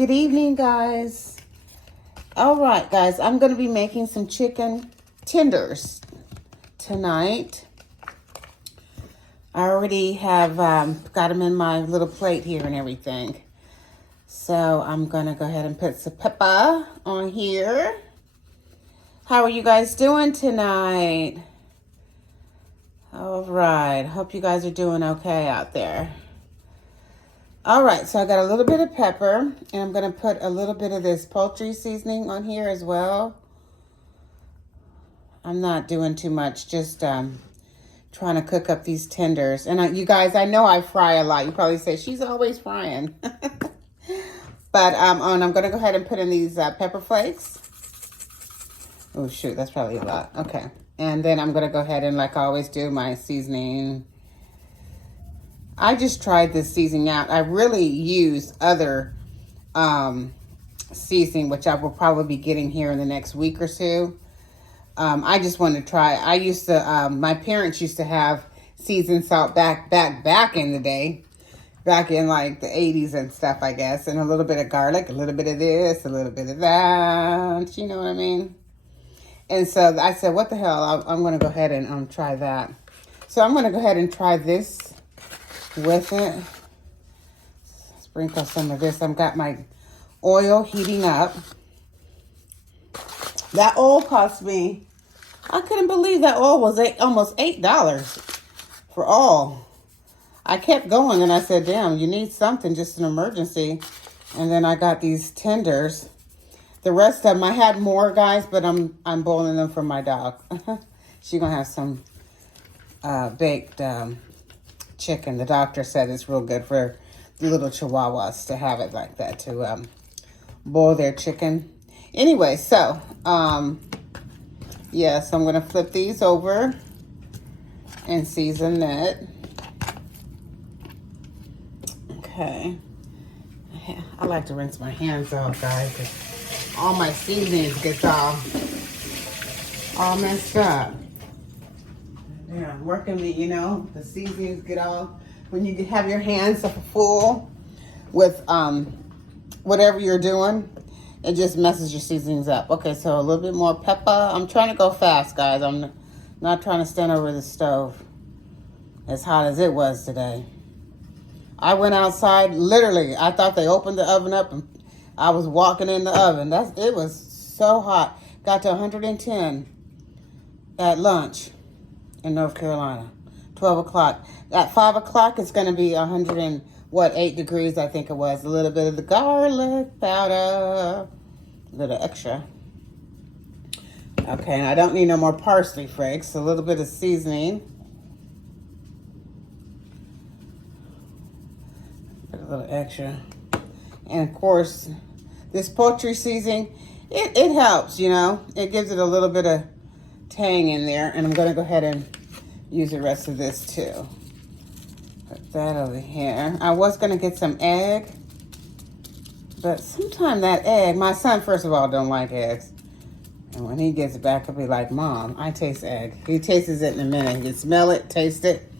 Good evening, guys. All right, guys, I'm going to be making some chicken tenders tonight. I already have got them in my little plate here and everything. So I'm going to go ahead and put some pepper on here. How are you guys doing tonight? All right, hope you guys are doing okay out there. All right, so I got a little bit of pepper, and I'm going to put a little bit of this poultry seasoning on here as well. I'm not doing too much, just trying to cook up these tenders. And you guys, I know I fry a lot. You probably say, she's always frying. But and I'm going to go ahead and put in these pepper flakes. Oh, shoot, that's probably a lot. Okay. And then I'm going to go ahead and, like I always do, my seasoning. I just tried this seasoning out. I really use other seasoning, which I will probably be getting here in the next week or two. I just wanted to try. I used to, my parents used to have seasoned salt back in the day. Back in like the 80s and stuff, I guess. And a little bit of garlic, a little bit of this, a little bit of that. You know what I mean? And so I said, what the hell? I'm going to go ahead and try that. So I'm going to go ahead and try this with it. Sprinkle some of this. I've got my oil heating up. That oil cost me, I couldn't believe that oil was almost $8 for oil. I kept going and I said, damn, you need something, just an emergency. And then I got these tenders. The rest of them, I had more, guys, but I'm boiling them for my dog. She's going to have some baked chicken. The doctor said it's real good for the little chihuahuas to have it like that, to boil their chicken. Anyway, so, yeah, so I'm going to flip these over and season it. Okay. I like to rinse my hands off, guys, because all my seasonings gets all messed up. Yeah, working the seasonings get all, when you have your hands full with whatever you're doing, it just messes your seasonings up. Okay, so a little bit more pepper. I'm trying to go fast, guys. I'm not trying to stand over the stove as hot as it was today. I went outside, literally, I thought they opened the oven up and I was walking in the oven. It was so hot. Got to 110 at lunch in North Carolina, 12 o'clock. At 5 o'clock, it's going to be 8 degrees, I think it was. A little bit of the garlic powder, a little extra. Okay, and I don't need no more parsley flakes. A little bit of seasoning. Put a little extra. And of course, this poultry seasoning, it helps, It gives it a little bit of tang in there, and I'm going to go ahead and use the rest of this too. Put that over here. I was going to get some egg, but sometimes that egg, my son, first of all, don't like eggs. And when he gets it back, he'll be like, Mom, I taste egg. He tastes it in a minute. He can smell it, taste it.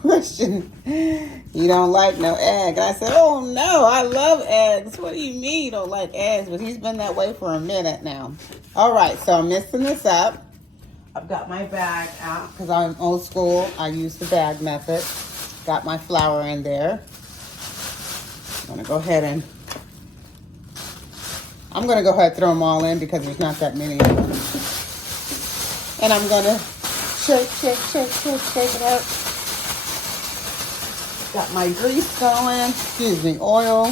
Christian, you don't like no egg. And I said, oh no, I love eggs. What do you mean you don't like eggs? But he's been that way for a minute now. All right, so I'm mixing this up. I've got my bag out because I'm old school. I use the bag method. Got my flour in there. I'm going to go ahead and throw them all in because there's not that many of them. And I'm going to shake it up. Got my grease going. Excuse me, oil.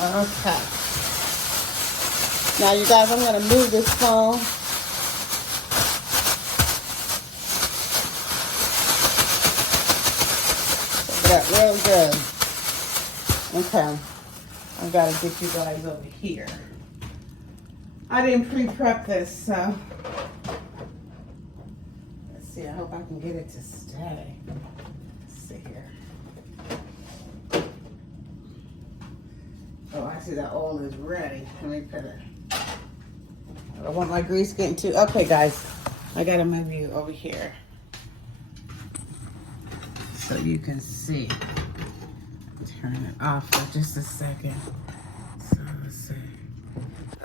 Okay. Now, you guys, I'm going to move this phone. Check it out real good. Okay. I've got to get you guys over here. I didn't pre-prep this, so let's see. I hope I can get it to stay. Let's see here. Oh, I see that oil is ready. Let me put it. I don't want my grease getting too... Okay, guys. I got to move you over here so you can see. Turn it off for just a second. So let's see.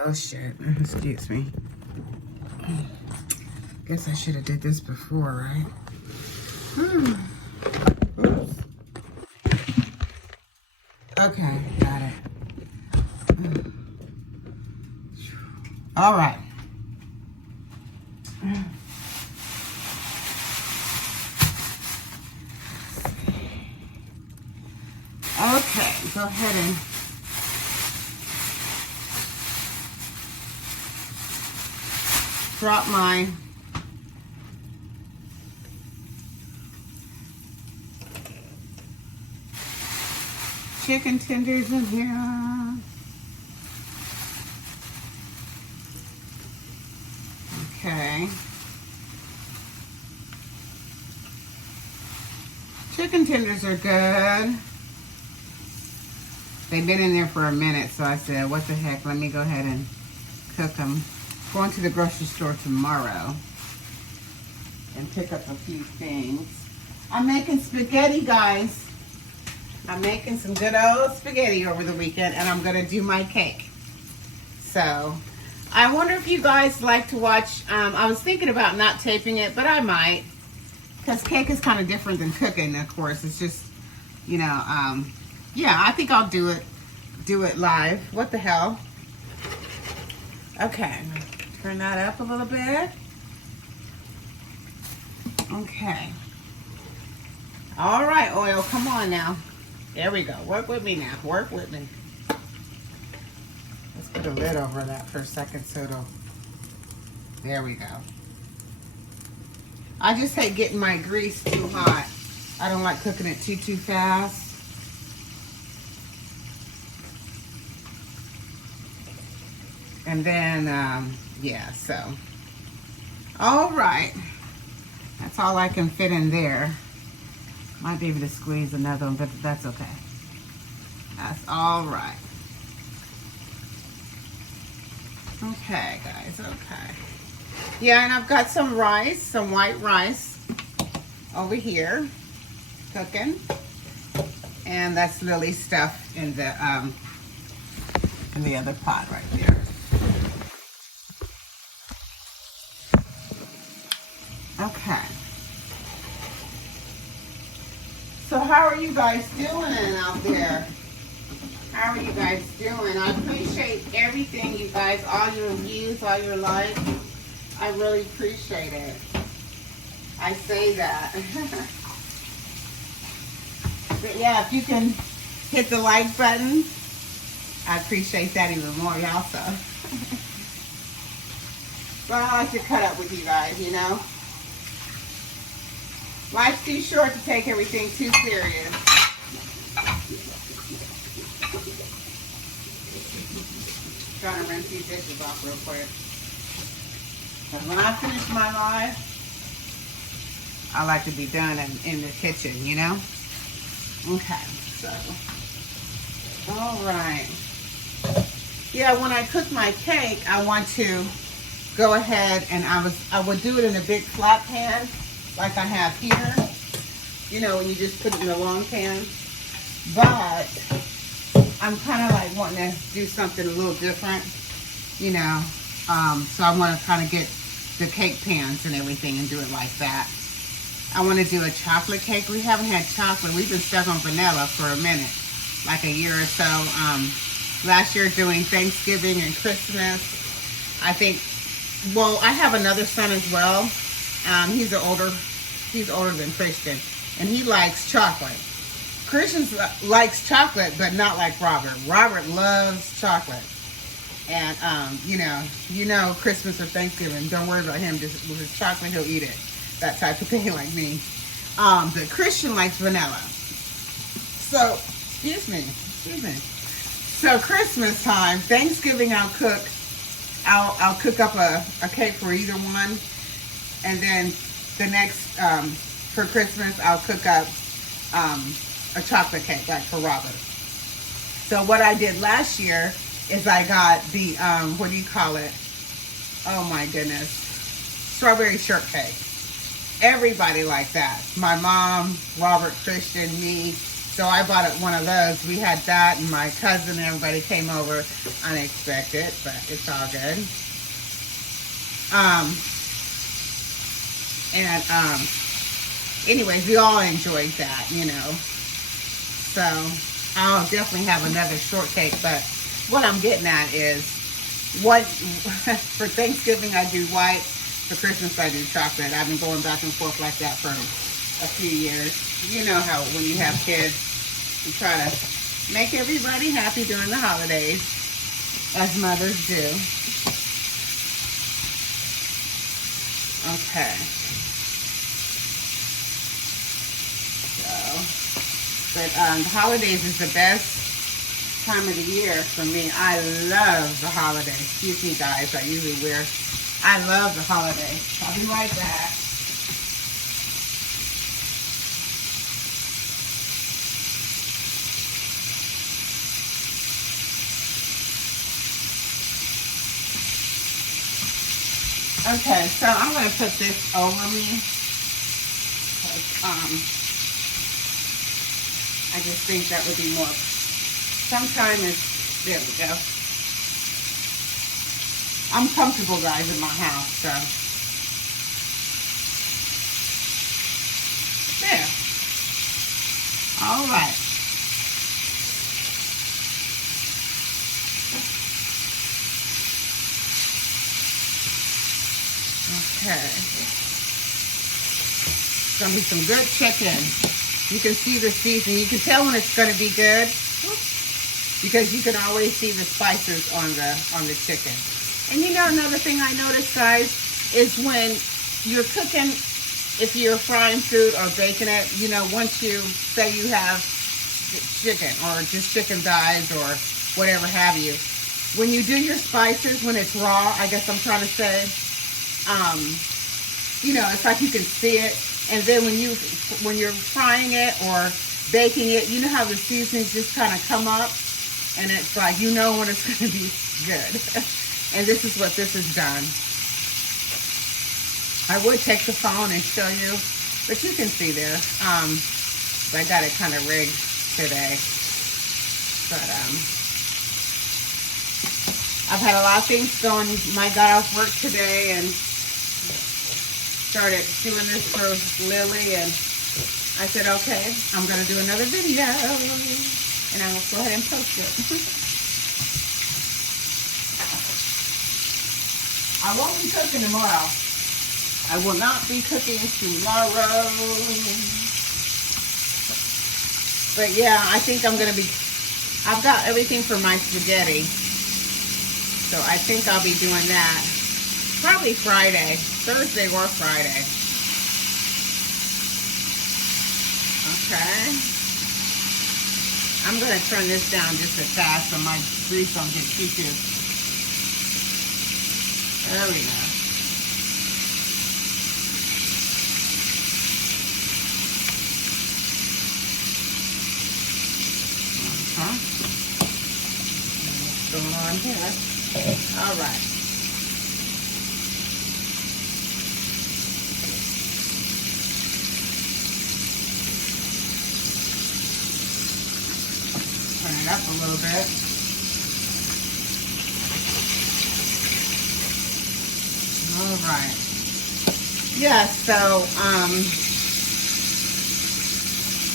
Oh shit, excuse me. Guess I should have did this before, right? Oops. Okay, got it. All right. Okay, go ahead and drop my chicken tenders in here. Okay. Chicken tenders are good. They've been in there for a minute, so I said, what the heck, let me go ahead and cook them. Going to the grocery store tomorrow and pick up a few things. I'm making spaghetti, guys. I'm making some good old spaghetti over the weekend, and I'm gonna do my cake. So, I wonder if you guys like to watch, I was thinking about not taping it, but I might. Because cake is kind of different than cooking, of course. It's just, you know, yeah, I think I'll do it live. What the hell? Okay, turn that up a little bit. Okay. All right, oil, come on now. There we go. Work with me now. Work with me. Let's put a lid over that for a second so it'll... There we go. I just hate getting my grease too hot. I don't like cooking it too fast. And then, yeah, so. All right. That's all I can fit in there. Might be able to squeeze another one, but that's okay. That's all right. Okay, guys, okay. Yeah, and I've got some rice, some white rice over here cooking. And that's Lily's stuff in the other pot right there. Okay. So how are you guys doing out there? How are you guys doing? I appreciate everything, you guys, all your views, all your likes. I really appreciate it. I say that. But yeah, if you can hit the like button, I appreciate that even more also. But I like to cut up with you guys, you know. Life's too short to take everything too serious. Trying to rinse these dishes off real quick. Because when I finish my live, I like to be done in the kitchen, you know? Okay, so. All right. Yeah, when I cook my cake, I want to go ahead and I would do it in a big flat pan like I have here. You know, when you just put it in a long pan. But I'm kind of like wanting to do something a little different, you know. So I want to kind of get the cake pans and everything and do it like that. I want to do a chocolate cake. We haven't had chocolate. We've been stuck on vanilla for a minute, like a year or so. Last year doing Thanksgiving and Christmas. I think, well, I have another son as well. He's older than Christian, and he likes chocolate. Christian likes chocolate, but not like Robert. Robert loves chocolate. And, you know, Christmas or Thanksgiving, don't worry about him. Just with his chocolate, he'll eat it. That type of thing like me. But Christian likes vanilla. So, excuse me. So Christmas time, Thanksgiving I'll cook up a cake for either one. And then the next, for Christmas, I'll cook up a chocolate cake, like for Robert. So what I did last year is I got the, what do you call it? Oh my goodness. Strawberry shortcake. Everybody liked that. My mom, Robert, Christian, me, So I bought one of those. We had that, and my cousin and everybody came over unexpected, but it's all good. Anyways, we all enjoyed that, you know. So I'll definitely have another shortcake, but what I'm getting at is what for Thanksgiving I do white, for Christmas I do chocolate. I've been going back and forth like that for a few years. You know how when you have kids, you try to make everybody happy during the holidays, as mothers do. Okay. But the holidays is the best time of the year for me. I love the holidays. Excuse me, guys. I love the holidays. I'll be right back. Okay, so I'm going to put this over me. I just think that would be more. Sometimes there we go. I'm comfortable, guys, in my house, so. There. All right. Okay. It's going to be some good chicken. You can see the seasoning. You can tell when it's going to be good because you can always see the spices on the chicken. And you know, another thing I noticed, guys, is when you're cooking, if you're frying food or baking it, you know, once you say you have chicken or just chicken thighs or whatever have you, when you do your spices, when it's raw, I guess I'm trying to say, you know, it's like you can see it. And then when you're frying it or baking it, you know how the seasonings just kind of come up, and it's like, you know when it's going to be good. And this is what this has done. I would take the phone and show you, but you can see there. I got it kind of rigged today. But I've had a lot of things going. I got off work today and started doing this for Lily, and I said, okay, I'm going to do another video, and I'll go ahead and post it. I won't be cooking tomorrow. I will not be cooking tomorrow. But yeah, I think I'm going to be, I've got everything for my spaghetti, so I think I'll be doing that. Probably Friday, Thursday or Friday. Okay. I'm going to turn this down just a tad so my grease don't get too good. There we go. What's going on here? All right. Turn it up a little bit. All right. Yeah, so,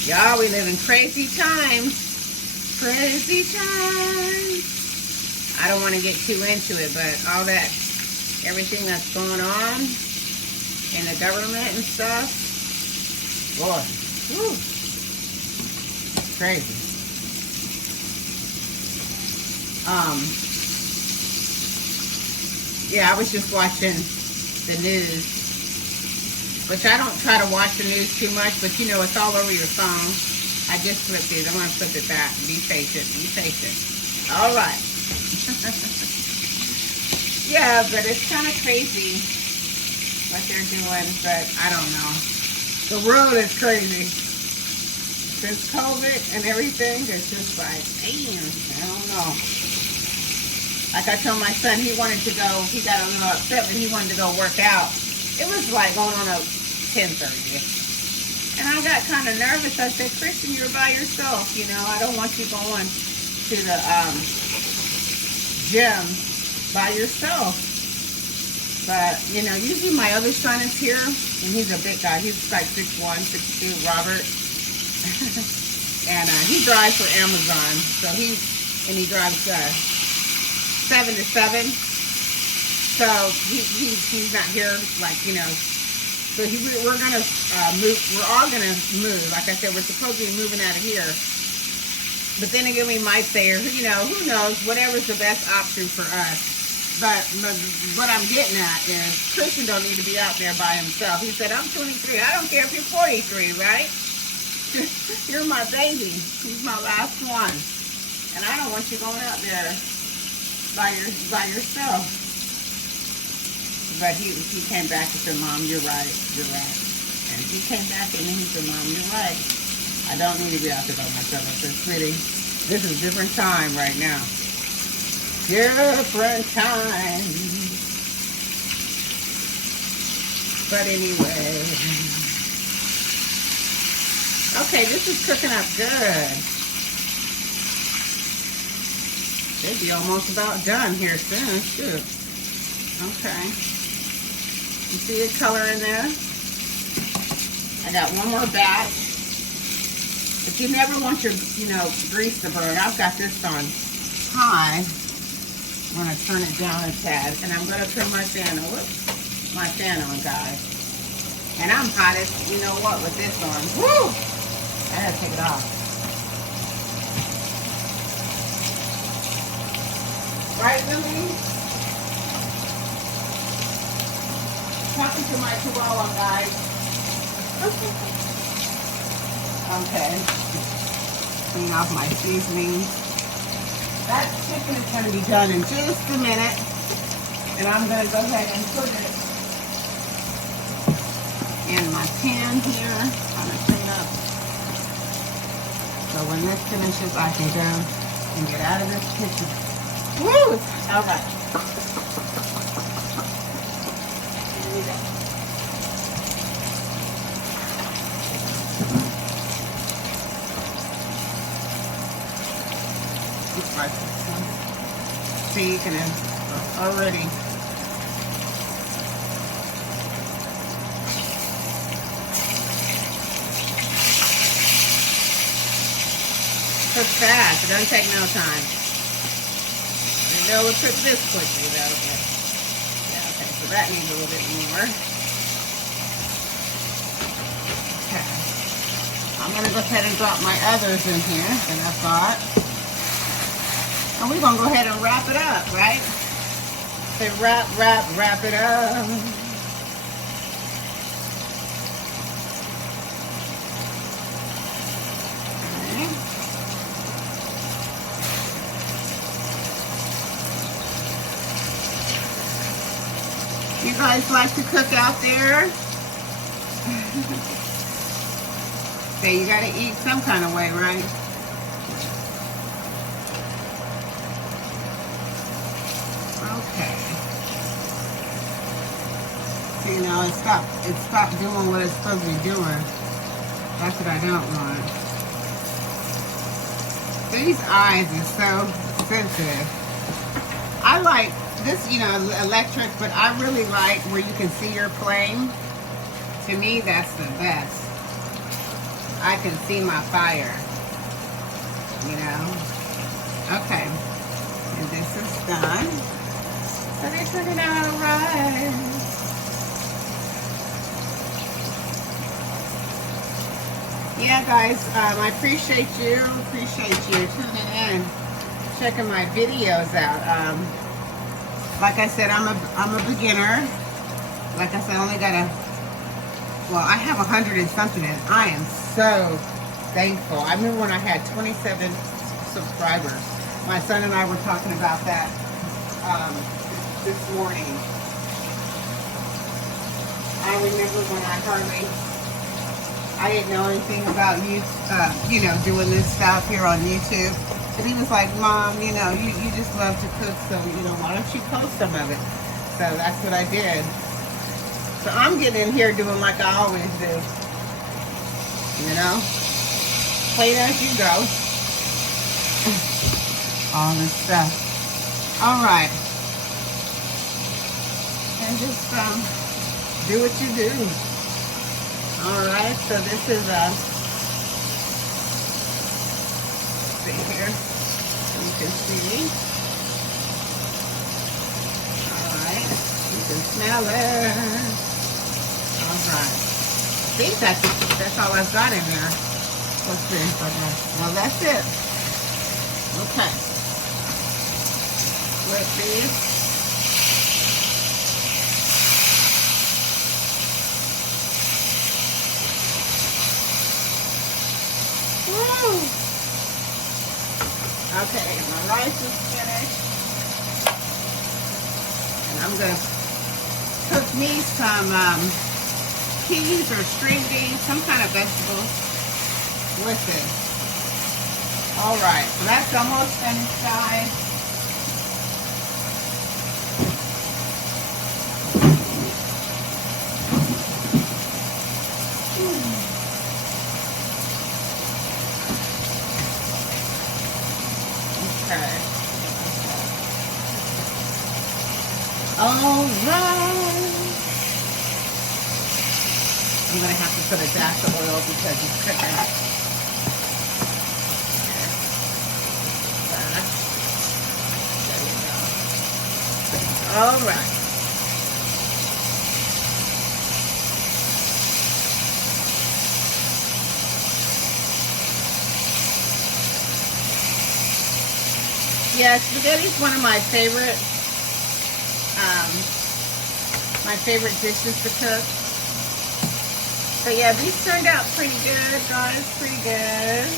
y'all, we live in crazy times. Crazy times. I don't want to get too into it, but all that, everything that's going on in the government and stuff, boy, whew, crazy. Yeah, I was just watching the news, which I don't try to watch the news too much, but you know, it's all over your phone. I just flipped it. I'm going to flip it back. Be patient. Be patient. All right. Yeah, but it's kind of crazy what they're doing, but I don't know. The world is crazy. Since COVID and everything, it's just like, damn, I don't know. Like I told my son, he wanted to go, he got a little upset, but he wanted to go work out. It was like going on a 10:30. And I got kind of nervous. I said, Christian, you're by yourself. You know, I don't want you going to the gym by yourself. But, you know, usually my other son is here, and he's a big guy. He's like 6'1", 6'2", Robert. And he drives for Amazon. So he drives 7 to 7. So he's not here, like, you know. So we're going to move. We're all going to move. Like I said, we're supposed to be moving out of here. But then again, we might say, you know, who knows, whatever's the best option for us. But what I'm getting at is Christian don't need to be out there by himself. He said, I'm 23. I don't care if you're 43, right? You're my baby. He's my last one. And I don't want you going out there by yourself. But he came back and said, Mom, you're right. You're right. And he came back and he said, Mom, you're right. I don't need to be out there by myself. I said, sweetie, this is a different time right now. Different time. But anyway. Okay, this is cooking up good. They'd be almost about done here soon. Shoot. Okay. You see the color in there? I got one more batch. But you never want your, you know, grease to burn. I've got this on high. I'm going to turn it down a tad. And I'm going to turn my fan on. Whoops. My fan on, guys. And I'm hottest, you know what, with this on. Woo! I gotta take it off. Right, Lily? Talking to my chihuahua, guys. Okay. Clean off my seasoning. That chicken is going to be done in just a minute. And I'm going to go ahead and put it in my pan here. I'm going to clean up. So when this finishes, I can go and get out of this kitchen. Woo! Okay. Here we go. See, you can already. Cook fast. It doesn't take no time. And they'll cook this quickly though. But yeah, okay. So that needs a little bit more. Okay. I'm gonna go ahead and drop my others in here, and I thought. And we're going to go ahead and wrap it up, right? Say wrap it up. Okay. You guys like to cook out there? Say you got to eat some kind of way, right? You know, it stopped doing what it's supposed to be doing. That's what I don't want. These eyes are so sensitive. I like this, you know, electric, but I really like where you can see your plane. To me, that's the best. I can see my fire, you know. Okay, and this is done. So they took it out all right. Yeah, guys, I appreciate you tuning in, checking my videos out. Like I said, I'm a beginner. Like I said, I only got I have 100 and something, and I am so thankful. I remember when I had 27 subscribers. My son and I were talking about that this morning. I remember when I didn't know anything about you, you know, doing this stuff here on YouTube. And he was like, Mom, you know, you just love to cook, so, you know, why don't you post some of it? So that's what I did. So I'm getting in here doing like I always do. you know? Clean as you go. All this stuff. All right. And just do what you do. All right, so this is see here. You can see. All right, you can smell it. All right. I think that's all I've got in there. Let's see. Well, that's it. Okay. Split these. Woo! Okay, my rice is finished. And I'm going to cook me some peas or string beans, some kind of vegetable with it. All right, so that's almost finished, guys. Okay. All right. I'm going to have to put a dash of oil because it's cooking. There you go. All right. Yeah, spaghetti's one of my favorite dishes to cook. But yeah, these turned out pretty good, guys, pretty good.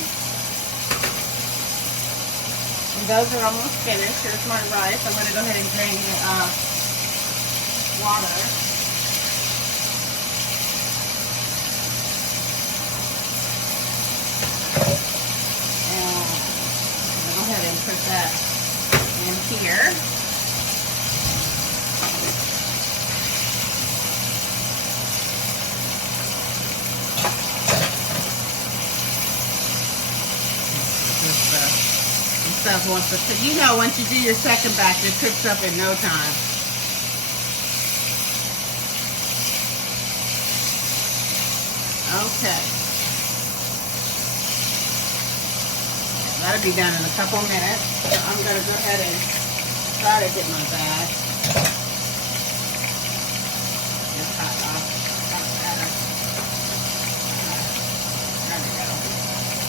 And those are almost finished. Here's my rice. I'm going to go ahead and drain the water. And I'm going to go ahead and put that in here. Stuff wants to cook. You know, once you do your second batch, it cooks up in no time. Okay. That'll be done in a couple minutes. So I'm going to go ahead and try to get my bag. Just hot off. Hot batter. There we go.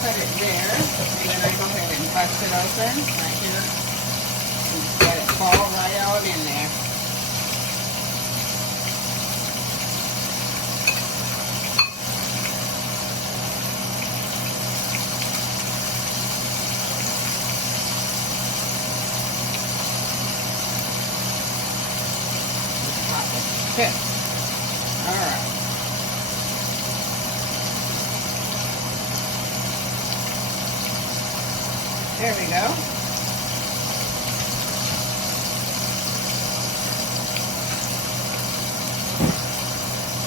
Put it there, and then I go ahead and bust it open right here. And just let it fall right out in there. Okay. All right. There we go.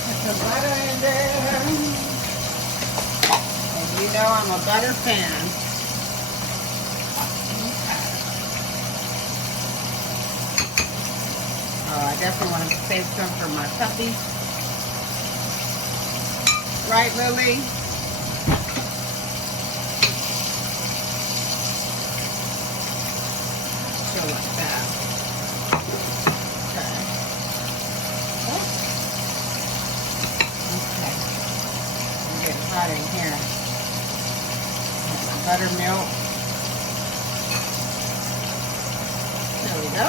Put some butter in there. And you know I'm a butter fan. Okay. Oh, I definitely want to save some for my puppy. Right, Lily? Like that. Okay. Okay. I'm getting hot in here. My buttermilk. There we go.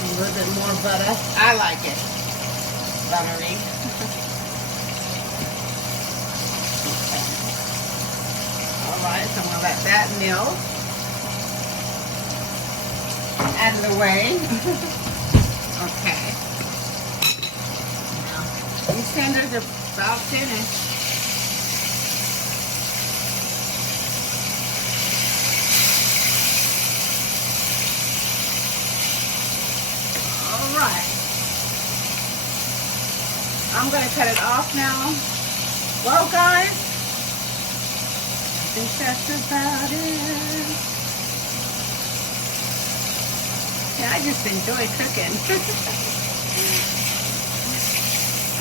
A little bit more butter. I like it buttery. Okay. All right, so I'm gonna let that melt. Out of the way. Okay. Now, these tenders are about finished. All right. I'm going to cut it off now. Well, guys, I think that's about it. Yeah, I just enjoy cooking.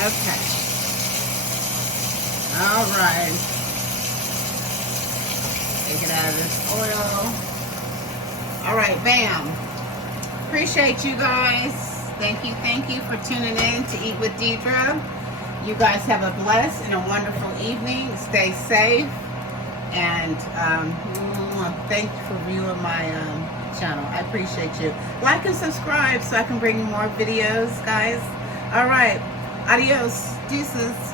Okay. All right. Take it out of this oil. All right, bam. Appreciate you guys. Thank you for tuning in to Eat with Deidre. You guys have a blessed and a wonderful evening. Stay safe. And thank you for viewing my channel. I appreciate you. Like and subscribe so I can bring you more videos, guys. All right. Adios. Deuces.